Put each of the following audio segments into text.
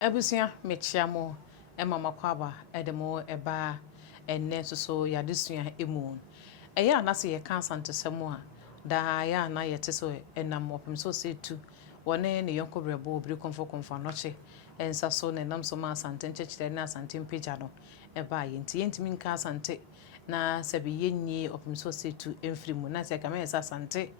Abusia mechia mo mama kwaba edemo eba enne soso yadesua emu eya anase ye kan santesemo a da ya na yete so enam opem so setu wone ne yonko brebo obiri konfo anoche ensa so ne nam so ma asante nchechire na asante mpagya no eba ye nti yentimi nka asante na sabi yenyi opem so setu emfirimu na se kama yesa asante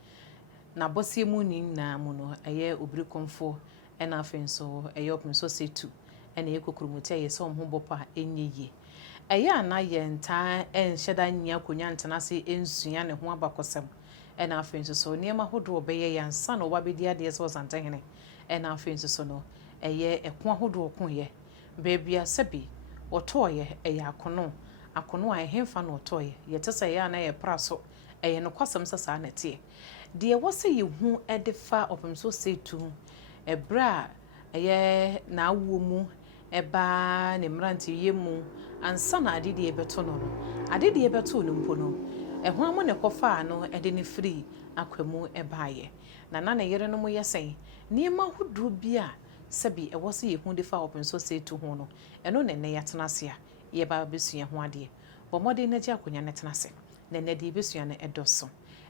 na bosie mu ni na mu no eye obiri konfo ena afen so eye opem so setu ene yekokurumuti eye so ho bopa enyeyi eye na ye nta enhyeda nya konya ntana se ensua ne ho abakosem ena afen so niema hodo obeye yansa no wabedi ade so santehene ena afen so no eye eko hodo okoye beebia sebi otoye eye akono a ehemfa no otoye yetese ya na ye praso eye no kwasem sasa na tie de wose ye hu edefa opem so setu ebra eye na awo mu eba ne mranti yemu ansa na adede ebeto no adede ebeto no mpo no eho amo ne kofa no ede ne free akwamu ebaaye na yere no mo yesen niema hodo bia sebi ewose ye hu defa opem so setu ho no eno ne yatenase a ye ba besua ho ade bomode na gya akonya ne tenase ne de besua ne edoso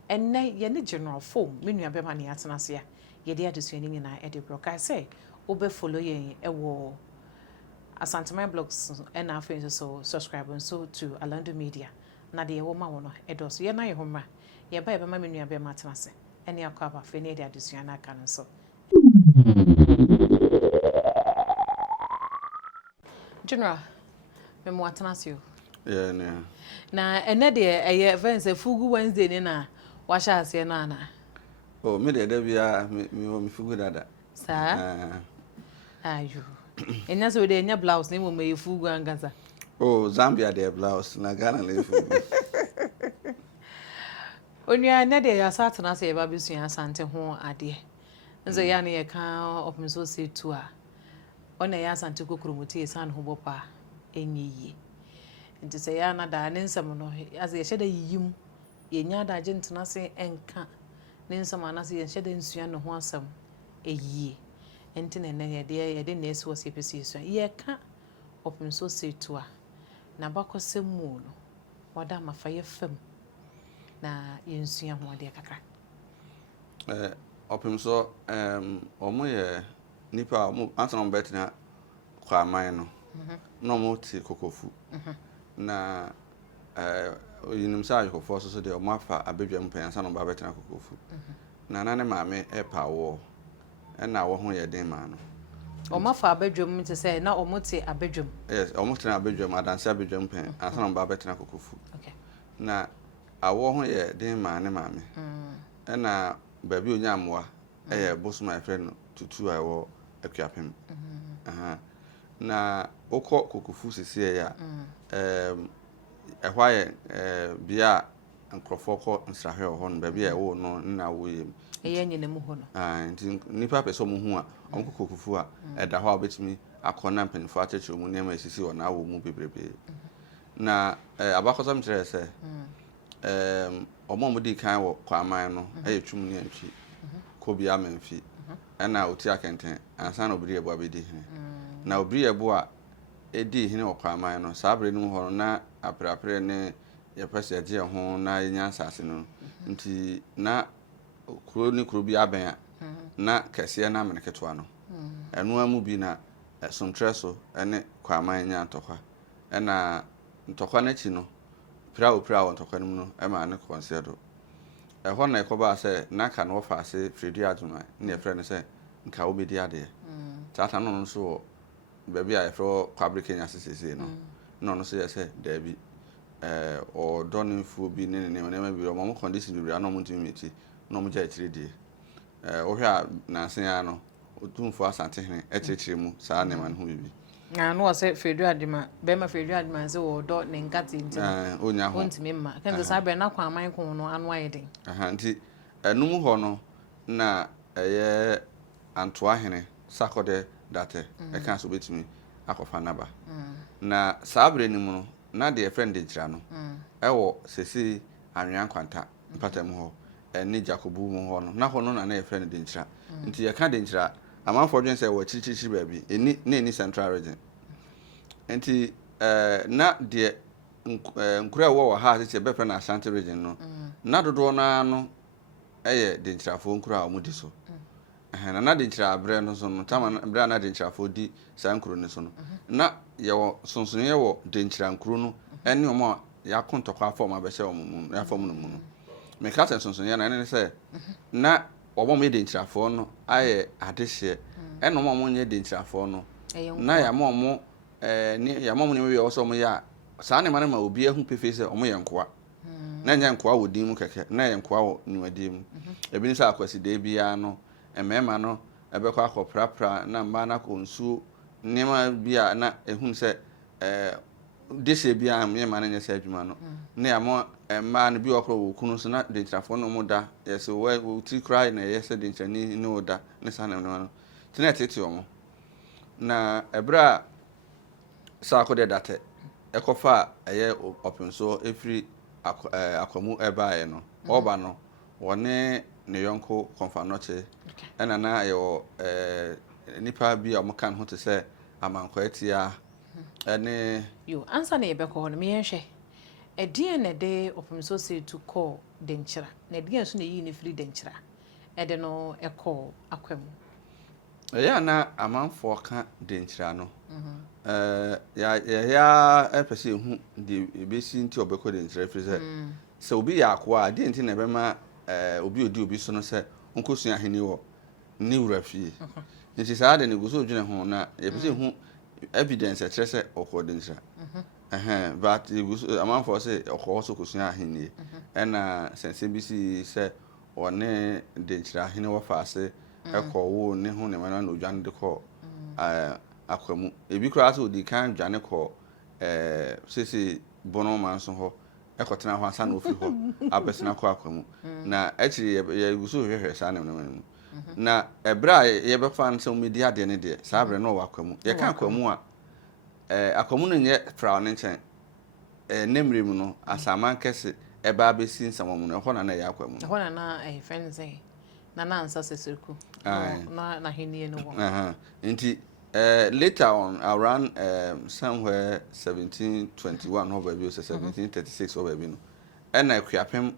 enne ye ne general form menua bema ne yatenase a ye de adesua ni nyina ede broka say obe follow ye ewo Asantema blogs and our friends so subscribe so to Alando Media. Na de wo ma wo no edos ye na ye homra ye ba ye ba ma menua be matenase ene akwa fe ne de adesua na aka no so General me mo atenase o yeah ne na ene de eye events fugu Wednesday ni na wa sha ase na ana oh me de bia me fugu dada sa ayu enya so de enya blouse ni mo me fugu angaza oh Zambia de blouse na Ghana le fugu onua ne de ya sa tena se ye ba besua asante ho ade nzo ya ne ye kan opem so setu a ona ya asante kokurumuti esan ho bopa enyiyi nti se ya na da ne nsem no as ye hyeda yiyim ye nya da je ntena se enka ne nsem anase ye hyeda nsua ne ho asem eyi enti ne ye de na esi wose pesi so ye ka opem so setu a na bakosem mu no wada mafaye fam na yensua ho ade kakra opem so omo ye nipa omo antono betina kwa man no no mo ti kokofu na yinim sa akofo so de omo afa abedwam pensa no ba betina kokofu na nane maame epawo na wo ho ye den ma no omo afa abedwam te say na omo ti abedwam yes omo tena abedwam adanse abedwam pen ansa no ba betina kokofu okay na awo ho ye den ma ne maame na baabi onya amoa boss my friend tutu awo akuapem na okọ kokofu sisi ya ehwa ye bia nkrofo kọ nsrahwe ho no baabi e wo no na wo yem eye nyine mu ho no nti nipa pese mo hu a onko kokofu a eda ho a obetimi akọ mpanifo acheche mu nema sisi wo na wo mu bebrebe na abakọsam kire se omo di kan wo kwaman no twum ne antwi ko bia manfi na oti akenten ansa na obiri ebo abedi hene na obiri ebo a edi hene wo kwaman no sabre no ho na aprapre ne ye pese age ho na yenya asase no nti na kuro bi aben a na kese na ameneketoa no eno amu bi na sontreso ene kwaman nya ntokwa na ntokwa na chi no pra wo ntokwa no no e ma ne konsedo ho na ekoba se na ka no fa se fredi aduma ne efre ne se nka obedi ade tata no so baabi a efro kwabre Kenya sesese no so ye se da bi o donfu bi ne ma bi o mo condition bi no mo ntimi meti no mo ja etiredi o hwa na sen ya no otumfu asante hene etirechire mu saa ne ma no ho bibi na no wase fedu adima be ma fedu adima se wo do ne nkati nti onya ho ontimi ma kenze sabe na kwa aman ko no anu ayeden nti enum ho no na eye antoa hene sakode date e kan so betimi akofa naba na sabre ni mu no na de friend de gira no ewo sesi anwan kwanta mpatam ho eni jakobu mu ho no na ho no na friend de gira nti ye ka de gira amanfo dwen sɛ wɔ chichichi baabi eni central region enti na de nkura wɔ ha sɛ bɛpɛ na Ashanti region no na dodo na no ɛyɛ de nkyirafo nkura a ɔmo di so na de nkyira abrɛ no so no tama abrɛ na de nkyirafo di saa nkuro ne so no na yɛwɔ sonsonye wɔ de nkyira nkuro no ɛne ɔmo a yɛakontɔkɔ afɔm abɛhyɛ ɔmo mu yɛafɔm no mu no meka sɛ sonsonye na ne sɛ na ɔmo me de nkyirafo no ayɛ adehye ɛna ɔmo nyɛ de nkyirafo no na yɛama ɔmo ne wiɛ ɔsɔ ɔmo yɛ saa ne ma obi ahu pefe sɛ ɔmo yɛ nkoa na nyɛ nkoa wɔ din mu kɛkɛ na yɛ nkoa wɔ niwadie mu ebi ne sɛ akwaside bia no mmarima no ɛbɛkɔ akɔprapra na mmaa no akɔ nsuo nneɛma bi a na ehun sɛ dehye bi a mmarima no nyɛ sɛ adwuma no na yɛama mmaa no bi wɔkɔ wɔ kunu so na de nkyirafo no mo da yɛsɛ wɔ ti kora na yɛ sɛ de nkyirani ne wo da ne saa nneɛma no tena tete ɔmo na ɛbrɛ a saa akɔde datɛ ɛkɔfa ɛyɛ ɔpenso efiri akwamu ɛbaeɛ no ɔba no wɔne ne yɔnko kɔmfanɔkye ɛna na yɛwɔ nipa bi a ɔmo kan ho te sɛ amankɔatia ɛne yo ansa na yɛbɛkɔ hɔ no meyɛhwɛ ɛdeɛn na de ɔpenso sɛ tu kɔ denkyira na ɛdeɛn so na yi ne firi denkyira ɛde no ɛkɔ akwamu ɛyɛ na amanfoɔ ka denkyira no yɛyɛ ɛpɛ sɛ ehu de ebesi nti ɔbɛkɔ denkyira firi sɛ obi yɛ akoa a deɛ nti na ɛbɛma obi odi obi so no sɛ nkosua aheni wɔ ne wura fie nti saa de ne gu so dwene ho na yɛpɛ sɛ ehu evidence ɛkyerɛ sɛ ɔkɔ denkyira but egu so amanfoɔ sɛ ɔkɔ so kosua aheni ɛna sɛnsɛ bi si sɛ ɔne denkyira aheni wɔ faase ɛkɔ wo ne ho ne ma na odwane de kɔ akwamu ebi koraa sɛ odi kan dwane kɔ sese bono man so hɔ ɛkɔtena hɔ asa na ofi hɔ abɛsena kɔ akwamu na akyiri yɛ gu so hwehwɛ saa ne mu na ɛbrɛ a yɛbɛfa no sɛ medi ade ne deɛ saa brɛ no wɔ akwamu yɛka akwamu a akwamu no nyɛ fraw ne nkyɛn nemre mu no asaman kɛse ɛba bɛsi nsɛmɔ mu no ɛhɔ na ɛyɛ akwamu ɛhɔ na ɛyɛ friend sɛ na ansa sesirku na henie no wɔ nti later on around somewhere 1721 or baby 1736 or baby no ɛna akuapem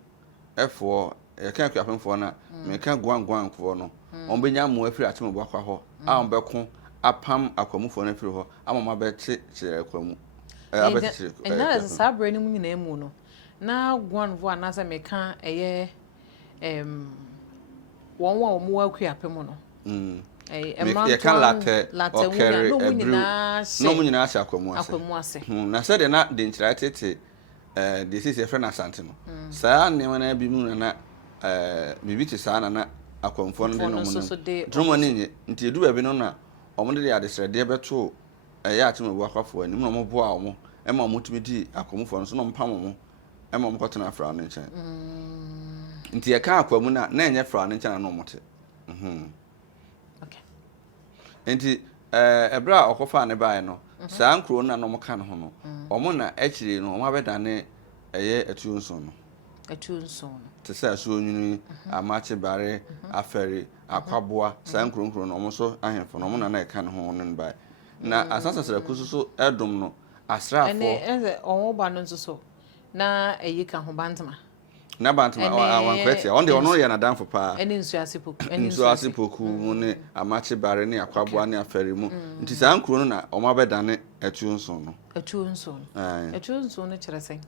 ɛfoɔ yɛka akuapem foɔ na meka guan foɔ no ɔmbɛnya mo afiri atem bɔ akwa hɔ a ɔmbɛko apam akwamufoɔ no afiri hɔ ama ma bɛte kyerɛ akwamu abɛte ɛna saa brɛ no mu nyina mu no na guan foɔ anasa meka ɛyɛ wɔn wa ɔmo akuapem no yɛka latɛ ɔkɛre ebru no mu nyinaa hyɛ akwamu ase na sɛdeɛ na de nkyerɛ tete de sisi yɛfrɛ no Asante no saa nneɛma no bi mu na bibi te saa na akwamfoɔ no de no mu no dromo ne nye nti edu baabi no na ɔmo de adesrɛdeɛ bɛto ɛyɛ atem ebu akwafoɔ anim na ɔmo boa ɔmo ɛma ɔmo tumi di akwamfoɔ no so na ɔmo pam ɔmo ɛma ɔmo kɔtena afra no nkyɛn nti yɛka akwamu na ɛnyɛ fra no nkyɛn na ɔmo te nti ɛbrɛ a ɔkɔfa ne bae no saa nkuro na ɔmo ka no ho no ɔmo na akyire no ɔmo abɛdane ɛyɛ atuo nson no te sɛ asuo nwini amakye bare afɛre akwaboa saa nkuro no ɔmo so ahemfo no ɔmo na ɛka ne ho no bae na asasasraku so ɛdom no asraafo ɛne ɔmo ba no nso so na ɛyi ka ho bantama na bantama awankwɛtia ɔno de ɔno yɛ nadamfo paa ɛne nsuase poku mu ne amakye bare ne akwaboa ne afɛre mu nti saa nkuro no na ɔmo abɛdane atuo nson no atuo nson no kyerɛ sɛn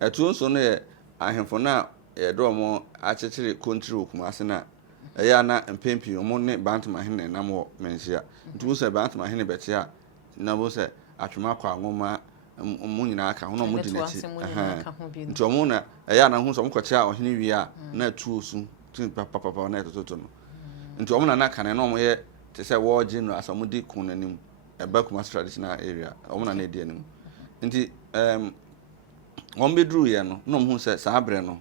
atuo nson no yɛ ahemfo na yɛde ɔmo akyekyere kontiri wɔ Kumase na ɛyɛ na mpempi ɔmo ne bantama hene nam wɔ menhyia nti wo sɛ bantama hene bɛte a na wo sɛ atwema kɔ anwoma ɔmo nyinaa ka ho na ɔmo di n'akyi nti ɔmo na ɛyɛ na ho sɛ ɔmo kɔkyea ɔhene wie a na atuo su tin papapapa na ɛtototo no nti ɔmo na ka ne na ɔmo yɛ te sɛ war general asɛ ɔmo di kun n'anim ɛba Kumase traditional area ɔmo na edi anim nti ɔmo beduru yɛ no na ɔmo hu sɛ saa abrɛ no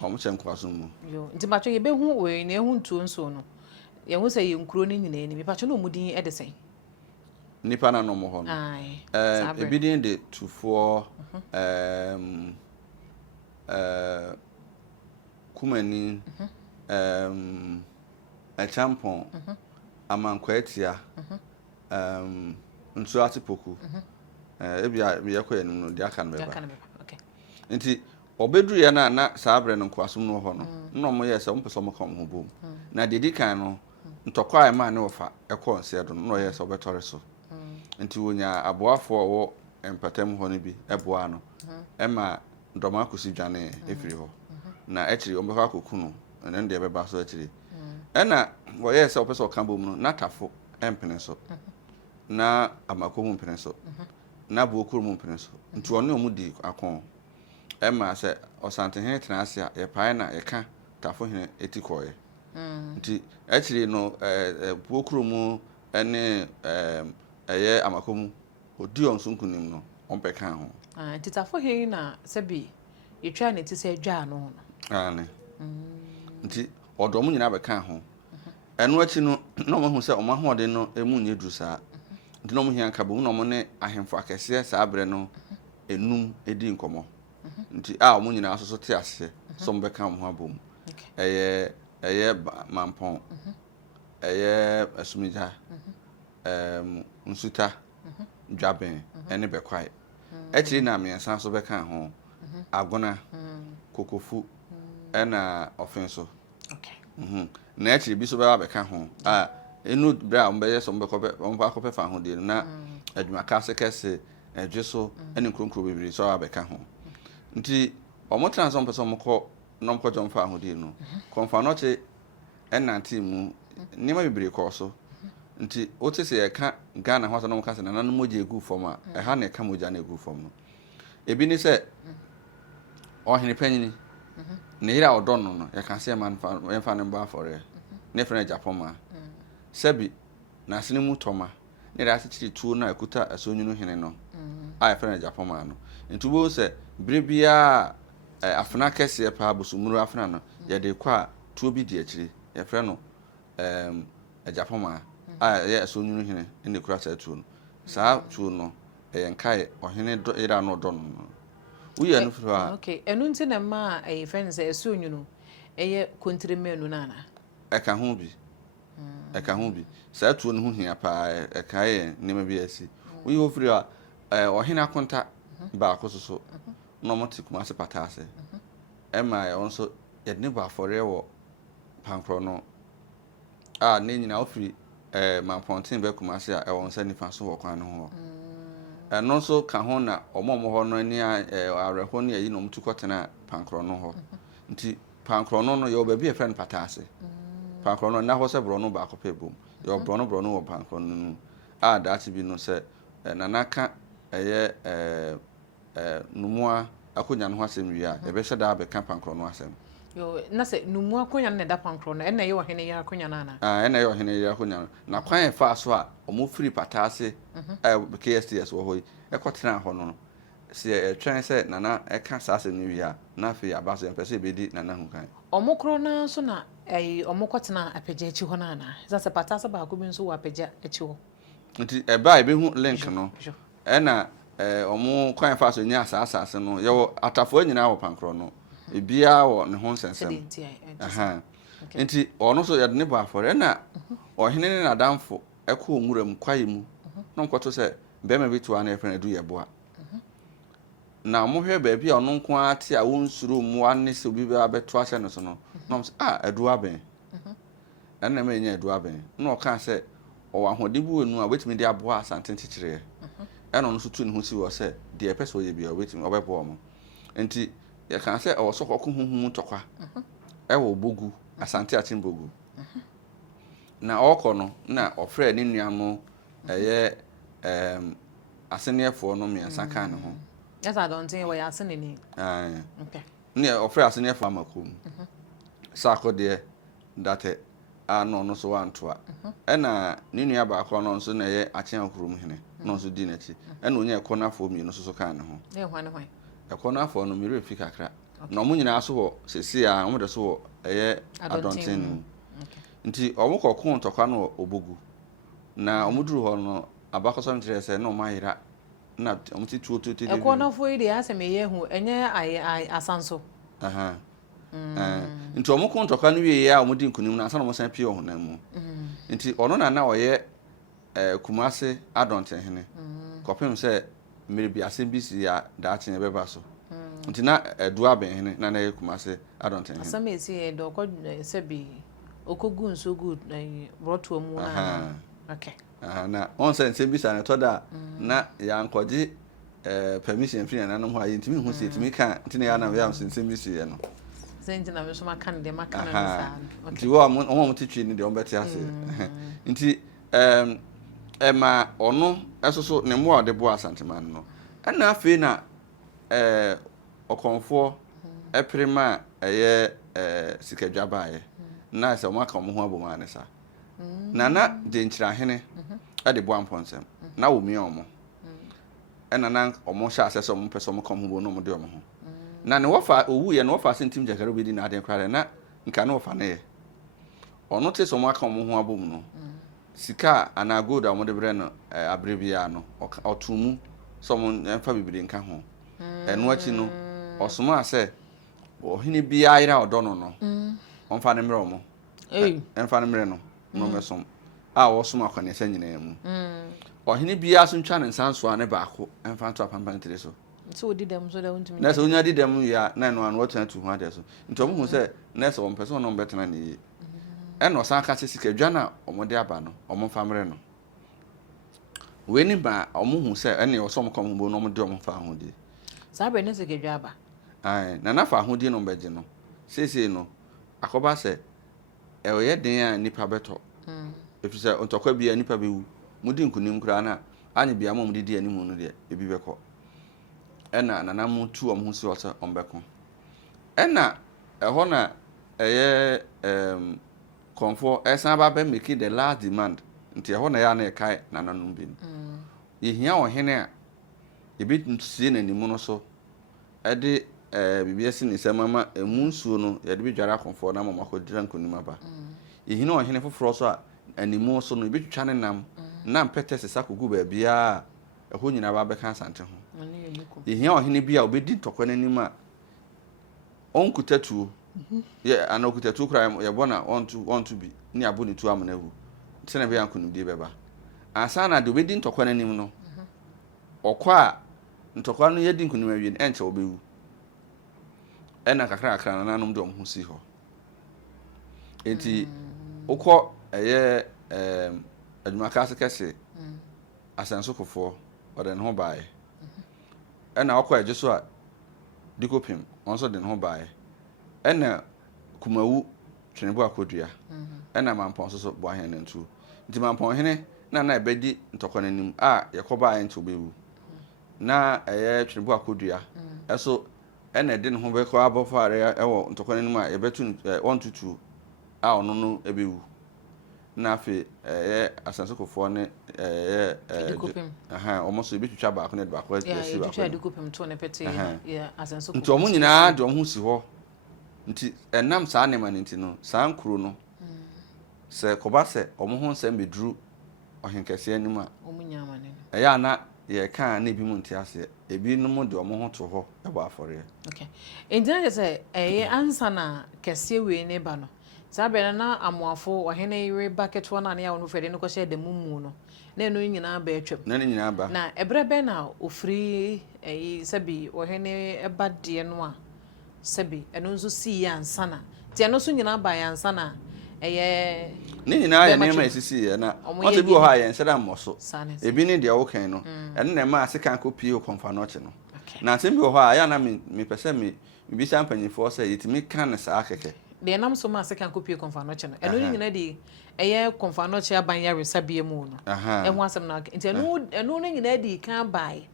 ɔmo kyɛ nkwaso mu yo nti patro ye behu we na ehu ntuo nso no ye hu sɛ ye nkuro ne nyina ni patro na ɔmo din ɛde sɛn nipa na no mo hɔ no ebi din de tufoɔ Kumani Achampon amankwatia nso atipoku ebia me yakọ enum no dia kan beba okay nti obeduru ya na saabre no nkwasum no ho no no mo ye se mo pese mo kom ho bom na dedi kan no ntokwa ma ne ofa ekọ nse do no ye se obetore so nti wonya aboafo wo empatam ho no bi eboa no ema ndoma kosi dwane efiri ho na ekiri ombekọ akoku no ene nde beba so ekiri ena wo ye se opese okan bom no natafo empene so na amakomu mpene so na buokuru mu mpene so nti ono mu di akon ema se osante hen tena ase a ye pae na ye ka tafo hen etikoye nti ekiri no buokuru mu ene eye amakomu odi onso nkunim no ompeka ho nti tafo hen na sebi yetwa ne ti se adwa no ane nti odom nyina beka ho eno achi no no mo hu se omahode no emu nyedu saa nti no mo hian ka bo no mo ne ahemfo akese saa bre no enum edi nkomo nti mo nyina asoso te ase so mo beka mo abom eye mampon eye asumija nsuta dwaben ene bekwai ekiri na miensan so beka ho agona kokofu ena ofenso okay na ekiri bi so beka ho enu bra mbeye so mbekọ fa ho de na adwuma ka sekese edweso ene kronkro bebiri so beka ho nti omo transom person mko no mko jom fa ho de no konfa no che enanti mu nima bebiri ko so nti otese ye ka Ghana ho so no mka se na nanu moje egu fom a ha na ka moja na egu fom no ebi ni se ohene panyini ne ira odon no ye kan se man fa ne ba fore ne frena Japan ma sebi na asene mu toma ne ra se tuo na akuta asonyunu hene no a frena Japan ma no ntubo se brebia afna kese pa bosumuru afna no ye de kwa tuo bi di akiri ye frɛ no Japan ma ye asonyunu hene ne kura sa tuo no saa tuo no nkai ohene do ira no don no uye no fira okay enu nti na ma friends asonyunu eye kontremenu nana eka ho bi saa tuo no ho hia pa eka ye nema bi asi uye ho fira ohene akonta ba akososo no mo tikuma ase patase ema ye onso ye ne ba fore wo pankro no ne nyina ofiri Mampontin be kumase a ewon se nifa so wo kwan no ho eno so ka ho na omomo ho no ni areho ne yi no mtukotena pankro no ho nti pankro no ye oba bi e friend patase pankro no na ho se bro no ba akopɛ bom ye bro no wo pankro no daati bi no se nanaka eye numua akonya no ho asem wi a e be hye da be ka pankro no asem yo na se numu akonya ne da pankro no ena ye ohene ya akonya na ena ye ohene ya akonya na kwan e fa so a omo free patase KSTS wo hoyi ekotena ho no se twen se nana eka sase ni wi a na afi abaso empese bedi nana hu kan omo kro na so na omo kotena apagya echi ho na za se patase ba ko bi nso wa apagya echi ho nti eba ebe hu link no ena omo kwan fa so nya asase no ye atafo anyina wo pankro no ebia wo ne ho nsensem nti ono so yade ne ba afore na ohene ne nadamfo ekọ onwuram kwaye mu no nkoto se bema bitu ana efren adu yeboa na mo hwe ba bia ono nko ate a wonsuro mu ane se obi ba beto ahye no so no no adu aben na ma nya adu aben no o kan se o ahodebu enu a wetimi de aboa asante chichire eno no so tu ne ho si wo se de epese oye bia wetimi obebo mo nti ya kan se o so kokko huhum tokwa wo bogu asante atin bogu na okọ no na ofre ne nua no eye asenefo no miensa kan ne ho yes I don't think we are asene ni okay ne ofre asenefo amakom sako de date no so wantoa na ne nua ba akọ no nso na eye achen akurum hene no nso di nachi na onye ekonafo mi no so kan ne ho ne hwan ekonafo no mi refi kakra na omo nyina so wo sesi a omo de so wo eye adontin nti omo kokon tokwa no obogu na omo duru ho no abakoso ntere se na omo ayira na omo ti tuo ekonafo ide aseme ye hu enye asanso nti omo kon tokwa no wie ya omo di nkunim na asa na omo san pie ho na mu nti ono na oyɛ Kumase adonten hene kopem sɛ mmere bi asɛm bi si ya daakye bɛba so nti na edu aben hene na yɛ Kumase adonten hene asɛm esi yɛ dɔ kɔ sɛ bi okogu nso good broto mu na okay na on sɛ nsɛm bi sa na toda na ya nkɔgye permission free na no ho ayi ntimi hu sɛ ntimi ka ntine ya na ya nsɛm bi si yɛ no sɛ ntina me so maka ne de maka na sa nti wo mo titwi ni de on bɛte ase nti ma ono esoso ne mo ode bo asanteman no na afi na okonfo eprema eye sikadwa baaye na se o maka mo ho aboma ne sa na de nkyira hene ade bo amponsem na wo mi omo na omo sha asese omo pese omo kom ho bo no mo de omo ho na ne wofa owu ye no wofa sentim jakare bi di na ade kware na nka na wofa ne ye ono te so mo aka omo ho abom no sika ana gold a mo de bre no abrebia no otumu so mo emfa bibire nka ho eno achi no osoma ase ohini bia ira odo no no onfa ne mre omo emfa ne mre no no mesom a wosoma akwane sa nyina mu ohini bia so ntwa ne nsanso ane baako emfa nto apampan tire so so odi dem so da untumi na so onya di dem ya na no an wotena tu ho ade so nto mo hu se na so on person no betena ne eno san ka se sikadwa na omode aba no omo famre no we ni ba omo hu se ene osom kom hu bo no omode omo fa ho di sa be ne sikadwa aba ai na fa ho di no beje no sese no akoba se e oye den a nipa beto efi se ontokwa bia nipa bewu mudi nkunim kura na anyi bia mo mudi animu no de ebi beko ena nanamu tu omo hu se o se ombeko ena eho na eye konfo esan ba be make the last demand nti eho na ya na kai nananum bi yehia ohene a ebi ntusie nanimu no so ede bibia si ni semama emu nsuo no ye de bi dwara konfo na mama ko dira nkonim aba yehina ohene foforo so a animu so no ebi twitwa ne nam pete sesa kogu ba bia eho nyina ba be kan sante ho yehia ohene bi a obedi tokwa nanim a onkutatu ye anokutatu kra ye bona want to be ni aboni tu amana hu tene be yankunum die beba asa na de obedi ntokwa nanim no okwa ntokwa no yedi nkunum awie enche obewu ena kakra na nanom de omhu si ho enti ukọ eye adwumaka kese asanso kofo ode ne ho baaye ena okọ eje so a dikopim onso de ne ho baaye ena kumawu twenebo akodua ena mampon so bo ahene ntu nti mampon hene na ebedi ntokwa nanim a yekoba ento bewu na eye twenebo akodua eso ena de ne ho be ko abofo are ewo ntokwa nanim a yebetu 122 a ono no ebewu na afi asanso kofo ne omoso ebitwitwa ba ko ne ba ko esi ba ya ebitwa dikopim to ne pete ya asanso nti omo nyina de omo si ho nti enam saa ne man nti no saa nkuro no se koba se omo ho nsem beduru ohenkese anim a omo nyama ne eya na ye kan na ebi mu nti ase ebi no mo de omo ho to ho ebo afore okay enja se ansa na kese we ne ba no sabe na amoafo ohene yire bucket one na ya onu fede no ko she de mumu no na eno nyina ba atwam na ne nyina ba na ebrebe na ofri sabi ohene eba de no a sabi eno nso si ya ansana ti eno so nyina ba ya ansana ne nyina ya nema esisi ya na o te bi ho ha ya nseda mmoso ebi ne de wo kan no eno na ma ase kan kopi o konfa no che no na nsem bi ho ha ya na me pese me bi sa mpanyifo se yetimi kan na saa keke de nam so ma se kan kopi konfa no che no eno nyina de konfa no che aban ya resabie mu no ho asem na nti eno nyina de kan bai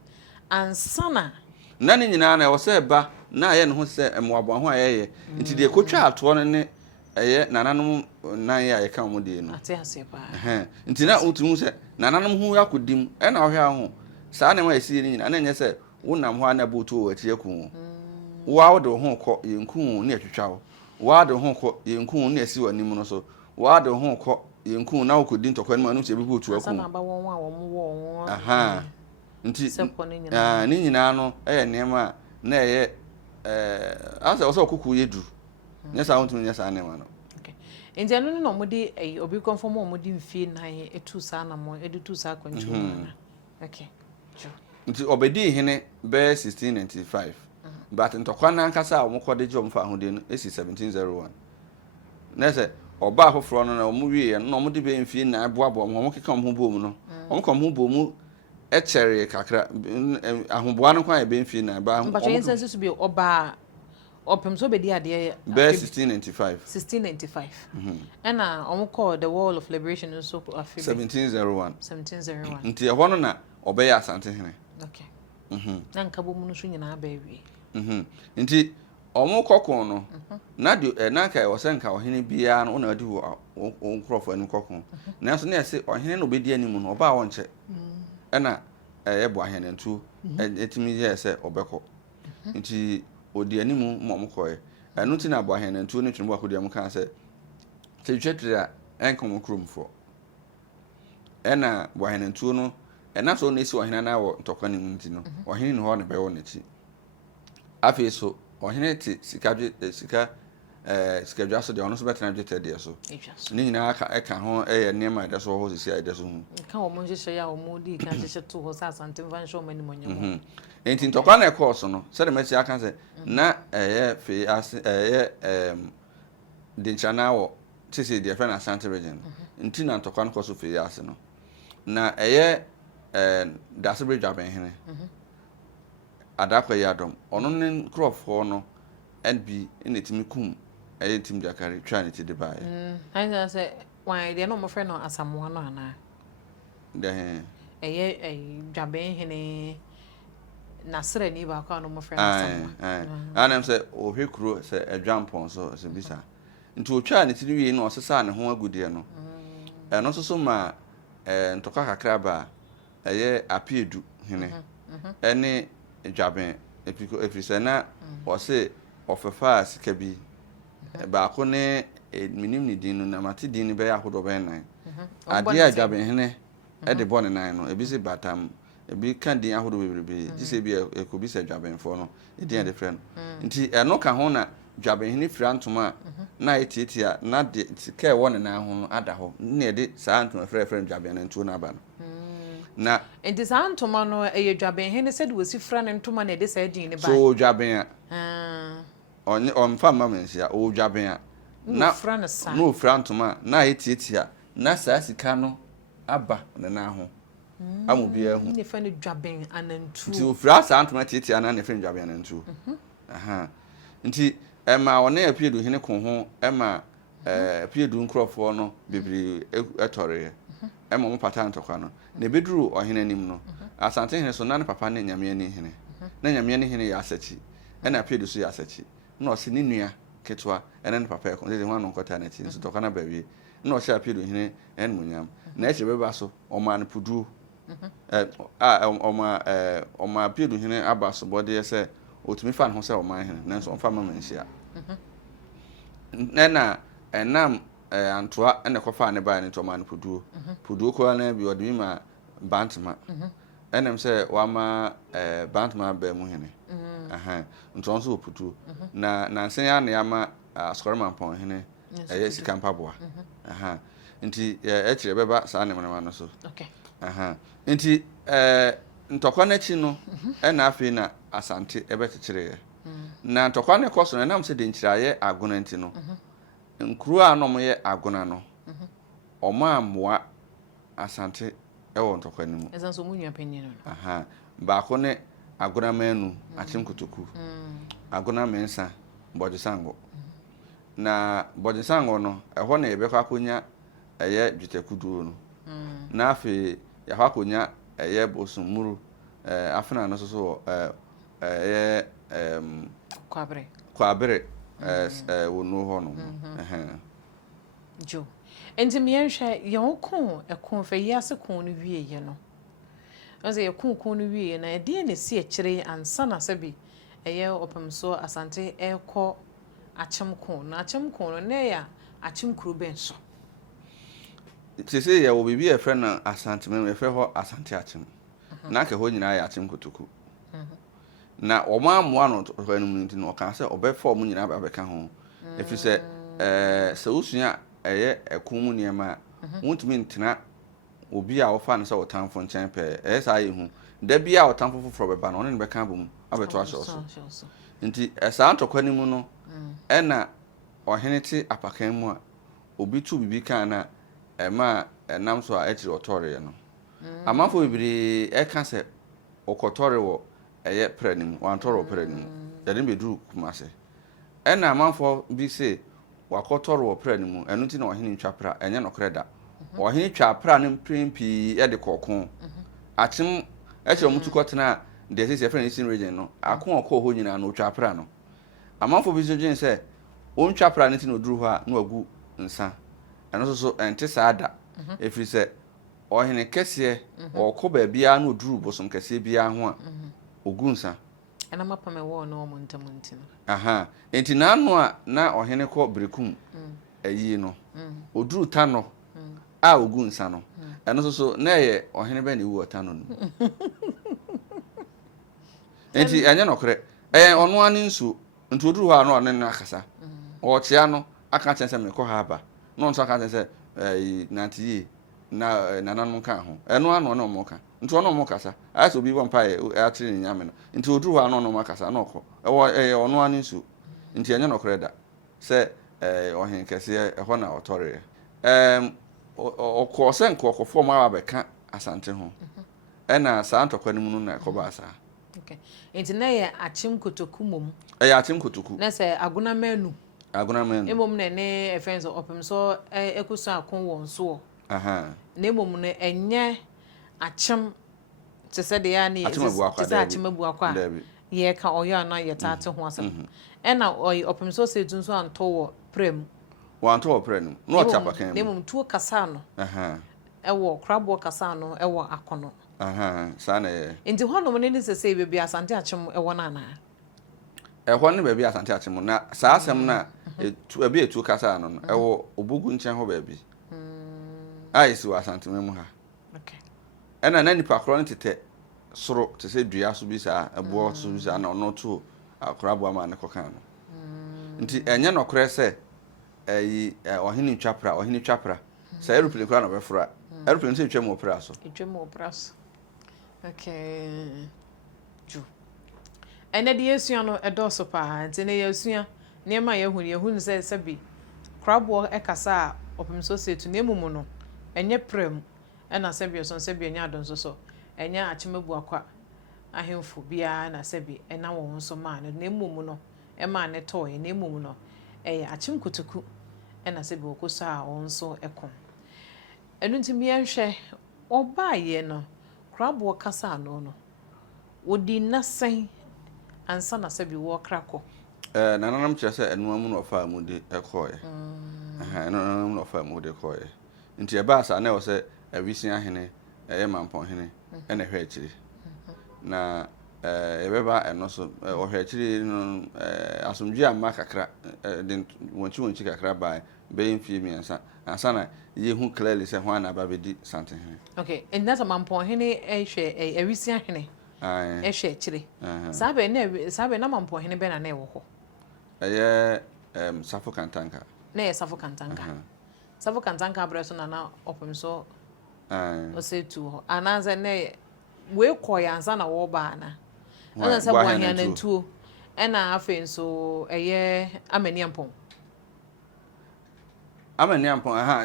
ansana na ne nyina na wo se ba na ye ne ho se emoabo ho ayeye nti de kotwa ato no ne nananom nan ya ye kan mo de no ate ase ba nti na utu se nananom ho yakodim na wo hwa ho saa ne ma esi ni nyina na nye se wonam ho ana botu o ati yakun wo de ho kọ yenkun ne atwitwa wo wo de ho kọ yenkun ne asi wani mu no so wo de ho kọ yenkun na okodi ntokwa ni ma no se bi botu akun asa na ba won a wo nti ni nyina no nema na asa oso okuku yedu nya sa wontu nya sa ne ma no okay Nti eno no mo de obi conform mo de mfie nan etu sa na mo edu sa kwantu okay sure nti obedi hene be 1695 but ntokwa na nkasa a omukode je omfa ahode no esi 1701 na se oba afoforo no na omuwie no omde be mfie na boabo mo keka mo bo mu no omkom ho bo mu echere kakra ahoboa no kwa be mfie na ba but yen sense to be oba opem so be di ade be 1695 na omukọ the wall of liberation so afi 1701 1701 nti ehọ no na obeye asante hene okay na nkabo mu no so nyina ba wi nti omukọkọ no na de na kai wosenka ohene bia no na adi wo nkrofo anu kokon na so na ese ohene no obedi animu no oba wo nche na yebo ahene ntu etimi je ese obekọ nti odi animu momkoye anu ti na abo ahene ntu ne twembo akodi am kan se twetwe a enkom kromfo na bo ahene ntu no na so na esi ohene na wo ntokwa ne nti no ohene ne ho ne be wo ne chi afi so ohene ti sikadwa so de ono so betena dwete de so ni nyina aka ho nema de so ho sisi ide so hu ka wo mo nhye ya wo mo di kan hye to ho sa asante mfa nhye o mani monye enti ntokwa na course no se de meti aka se na fe ase de nchana wo tisi de fe na Asante region nti na ntokwa na course fe ase no na dasebre dwaben hene adakwa yadom ono ne crofo no NB enetimi kum tim jakari twa ne ti de bae I say why they no mo friend no asamoa no ana de dwaben hene na sere ni ba kwa no mo friend asamoa anam say ohwekuro say adwampon so se bisa nti otwa ne ti wie no osesa ne ho agudie no eno so ma ntoka kakra ba apiedu hene ene dwaben efise na ose ofefa sika bi ba ko ne minim ni din no na mate din ni be yahodo be nan ade adwaben hene de bone nan no ebi se batam ebi kan din yahodo bebrebe ji se bi ekobi se dwaben fo no din de friend nti eno ka ho na dwaben hene fira ntoma na etietia na de sika e wone nan ho no ada ho na de saa ntoma frɛ dwaben na ntuo na aba no na enti saa ntoma no dwaben hene se de wosi fra ne ntoma na de saa din ne ba so dwaben on fama mensia o dwaben na fra na sa no fra ntoma na etietia na saa sika no aba ne na ho amobi ahu ne fa ne dwaben anantu nti o fra saa ntoma tietia na ne fra dwaben anantu nti ma one apiedu hene ko ho ma apiedu nkrofo no bibiri etore ma mo pata ntokwa no na beduru ohene nim no Asante hene so na ne papa ne nyame ani hene na nyame ani hene ya asachi na apiedu so ya asachi na o se ne nua ketwa ene ne papa ko de ho no nkota na ti so tokana ba wi na o se apiedu hene en munyam na eche beba so o ma ne pudu o ma apiedu hene aba so bode se otumi fa ne ho se o ma hene na so o fa ma manhia na enam antoa ene kofa ne ba ne to ma ne pudu ko na bi odimi ma bantma enem se wa ma bantma ba mu hene nton so pudu na nsen ya na ya ma askorman pon hene sika mpaboa nti echire beba saa ne mama no so okay nti ntokwa na chi no na afi na Asante ebetechire na ntokwa ne koso na nam se de nchiraye agona nti no nkuru a no moye agona no oma amoa Asante ewo ntokwa ni mu ezanso mu nwa panyin no ba ko ne agona manu achim kotoku agona mensa bojisango na bojisango no eho na ebe kwa konya dwetekudu no na afi ya kwa konya bosumuru afena no so kwabere wonu ho no jo enti me nhwe ye won ekon fa yi ase kon no wie ye no ase ye kon no wie na de na si ekire ansa na sabi opem so Asante ekọ achim kon na achim kon no na ya achim kuru ben so tese ye wo bibi e fe na Asante me e fe ho Asante achim na ka ho nyina ya achim kotoku na o ma amoa no to anu nti no ka se obefo mu nyina ba beka ho efi se se usua ɛyɛ ɛko mu nneɛma wontumi ntena obi a wofa no sɛ wɔtamfo nkyɛn pɛɛ ɛyɛ saa yɛ hu da bi a wɔtamfo foforɔ bɛba no ɔne ne bɛka abɔ mu abɛto ahyɛ so nti saa ntɔkwa no mu no ɛna ɔhene te apakan mu a obi tu bibi kan na ɛma ɛnam so a ɛkyerɛ ɔtɔreɛ no amanfo bebree ɛka sɛ ɔkɔtɔre wɔ ɛyɛ prɛ no mu wantɔre wɔ prɛ no mu yɛde bɛduru Kumase ɛna amanfo bi se wakɔtɔre wɔ prɛ no mu ɛno nti na ɔhene ntwa pra ɛnyɛ nɔkorɛ da ɔhene twa pra no mprempii ɛde kɔɔko akyem ɛkyerɛ ɔmo tu kɔtena deɛ sɛ yɛfrɛ no Eastern region no ako ɔkɔɔ hɔ nyinaa no ɔtwa pra no amanfo bi so dwen sɛ ɔntwa pra no nti na ɔduru hɔ a na wagu nsa ɛno nso so ɛnte saa da ɛfiri sɛ ɔhene kɛseɛ ɔkɔ baabiara na ɔduru bosom kɛseɛ biara ho a ɔgu nsa ɛna mapam ɛwɔ no ɔmo ntam nti no enti naano a na ɔhene kɔ Berekum ayi no ɔduru ta no a ɔgu nsa no ɛno nso so na ɛyɛ ɔhene bɛ ne wu ɔta no no enti ɛnyɛ nɔkorɛ ɛyɛ ɔno ani nsuo nti ɔduru hɔ a na ɔne no akasa ɔkyea no aka kyerɛ sɛ mekɔ ha aba na ɔnso aka kyerɛ sɛ nante yie na nananom ka ho ɛno ano na ɔmo ka nti ɔno ɔmo kasa ayɛ sɛ obi bɔ mpa akyerɛ ne nyame no nti ɔduru hɔ a na ɔno ɔmo akasa na ɔkɔ ɛyɛ ɔno ani nsuo nti ɛnyɛ nɔkorɛ da sɛ ɔhene kɛseɛ ɛhɔ na ɔtɔreɛ ɔkɔɔ sɛ nkɔkɔfoɔ mu aba bɛka asante ho ɛna saa ntɔkwa no mu no na ɛkɔbaa saa nti na yɛ akyem kotoku mom ɛyɛ akyem kotoku na sɛ agonamanu emom na ne efenso opem so ekuso akon won so na emom no enye akyem te sɛ de ya na te sɛ akyem abu akwa ye ka oyo na ye tate ho asem ɛna opem so sɛ tun so anto wo prem wanto wo prem no ɔtapa kan na emom tuo kasa no ɛwɔ krabo kasa no ɛwɔ akono saa na yɛ nti honom ne sɛ bebi asante akyem ɛwɔ na na ɛhɔ ne baabi asante akyem na saa asɛm na ebi etu kasa no ɛwɔ obugu nkyɛn hɔ baabi ayesi wɔ asante mu ha ɛna na nipa korɔ no tete soro te sɛ dua so bi saa ɛboɔ so bi saa na ɔno to akorabo ama ne kɔkan no nti ɛnyɛ nɔkorɛ sɛ ɛyi ɔhene twapra sɛ aeroplane kora na ɔbɛfora aeroplane sɛ etwa mu opera so okay ju ene de yesua no edoso pa nti ne yesua niema yehunu sɛ sabi krabo ekasa a opem so setu ne mumu no enye prem ɛna sabi so sabi enya adon so enya akyemabu akwa ahemfo bia na sabi ɛna wɔn so ma ne mumu no ɛma ne toy ne mumu no ɛyɛ akyem kotoku ɛna sabi okoso a wɔn so ɛkon ɛnu nti mi ehwɛ ɔbaaye no krabo kasa no wodi nasen ansa na sabi wo krako nananam kyerɛ sɛ ɛnoa mu no ɔfa mu de ɛkɔɛ ɛnoa mu no ɔfa mu de kɔɛ nti ɛba sa na ɛwɔ sɛ awisia hene ɛyɛ mampɔn hene ɛna hwɛ akyiri na ɛbɛba ɛno so ɔhwɛ akyiri no asomdwe amma kakra de wɔnkyi kakra baa bɛyɛ mfie miɛnsa ansa na yɛhu clearly sɛ ho ana aba bɛdi sante hene okay and that's a mampɔn hene ɛhwɛ awisia hene ehwe akyire sabe na mampɔ hene bɛ na na ɛwɔ hɔ ɛyɛ Safo Kantanka na yɛ Safo Kantanka brɛ so na opem so ɔsɛ tu hɔ anaze na we kɔ ya ansa na wɔ ba na ana sɛ bɔ ahia na tuo ɛna afen so ɛyɛ amaniampɔn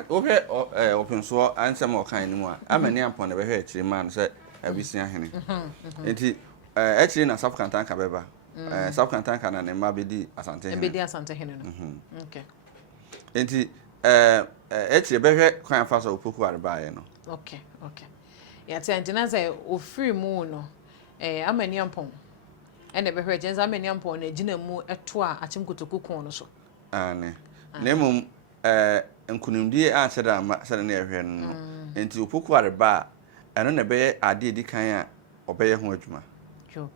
wohwɛ opem so ansɛm ɔkan ne mu a amaniampɔn na bɛhwɛ akyire ma no sɛ abisia hene enti actually na Safo Kantanka beba Safo Kantanka na ne ma bedi asante hene no okay enti actually behwe kwan fa so opoku arbae no okay ya te antina say ofiri mu no amaniampon ene behwe jenza amaniampon na gina mu eto a akyem kotoku kon no so ane na mum nkunimdie a kyeda ma sɛ na ehwe no enti opoku arbae ɛno na bɛyɛ ade di kan a ɔbɛyɛ ho adwuma jo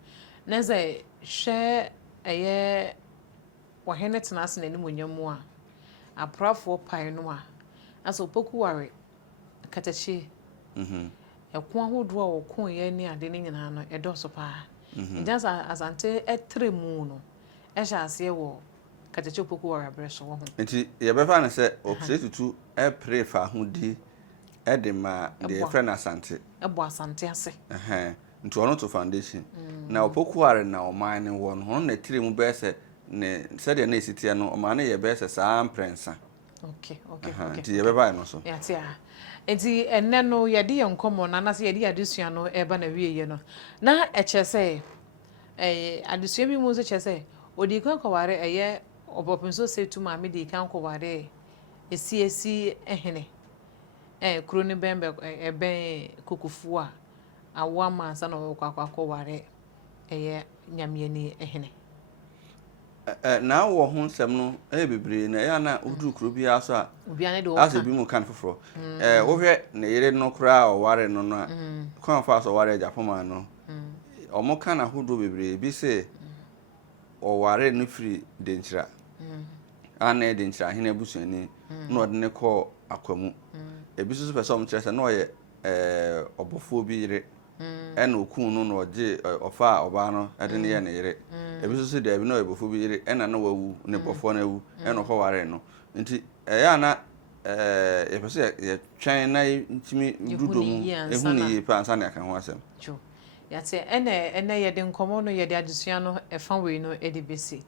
na sɛ hwɛ ɛyɛ wɔhene tena ase n'anim onyamu a aprafo pai no a aso pokuware katachi ɛko ahodoɔ a wɔko yɛ ne ade ne nyinaa no ɛdɔso paa njansa asante ɛtre mu no ɛhyɛ aseɛ wɔ kateche poku wɔ abrɛ so wo ho nti ye be fa na se opse tutu e pray fa ho di e de ma de friend asante ebo asante ase nti ono to foundation na opoku are na o man ne wo no na tire mu be se ne se de na esitia no o man ne ye be se saa prensa okay nti ye be ba no so ya ti a enti enne no ye de yenkomo na na se ye de adesua no e ba na wieye no na e che se adesua bi mu so che se odi kan kware eye obopinso se tu ma me di kan kware esi ehene kuro ne bembe ben kokufu a awa ma sa no kwakwa ware eye nyamiani ehene na wo ho nsem no bebre na ya na uduru kuro bi aso a obiane de wo ase bi mu kan foforo wo hwe na yire no kura o ware no no kan fa so ware japoma no omo kan ahodo bebre bi se o ware no firi denchira ana denchira hina busuani no de ne ko akwamu ebi so pese om kire se no ye obofo bi yire ena okun no no je ofa oba no ade ne ye ne yire ebi so de bi no obofo bi yire ena na wawu ne bofo na wu ena ko ware no nti ya na e pese ye twen na ntimi dudo mu ehun yi pa ansa na kan ho asem yate ene ye de nkomo no ye de adesua no efa we no e de besi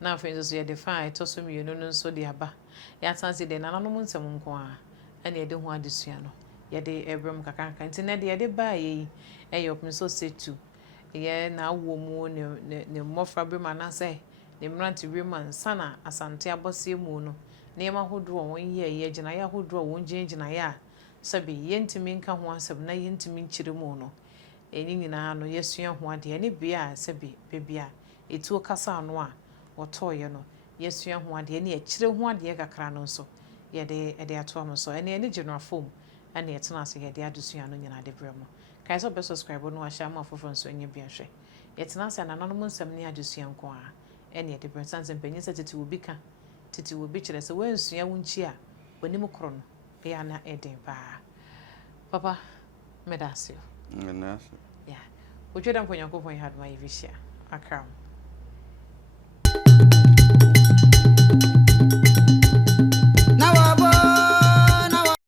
na afen so ye de fa etoso mienu no nso de aba yatanse de nananom nsem nko a ene ye de ho adesua no ye de ebram kakanka nti na de ye de ba ye ye opin so setu ye na awo mu ne mofra be manase ne mranti we man sana asante abose mu no ne ma hodo won ye gina ya hodo won gina ya sabi yentimi nka ho asem na yentimi nchire mu no eni nyina no yesua ho ade ne bia sabi bebia etu kasa no a wotoye no yesua ho ade ne akire ho ade kakra no so ye de ato am so ene general form ene yetena so ye de adesua no nyina de bremo kai so be subscribe no ahia ma fofo nso enye bia hwe yetena so nananom nsem ne adesua nko a ene de presense mpanyin se tete obi ka tete obi kire se wansua wunchi a onim kro no ya na eden ba papa medasio Ngenasa. Yeah. Would you don't put your coupon had my visia? Akram.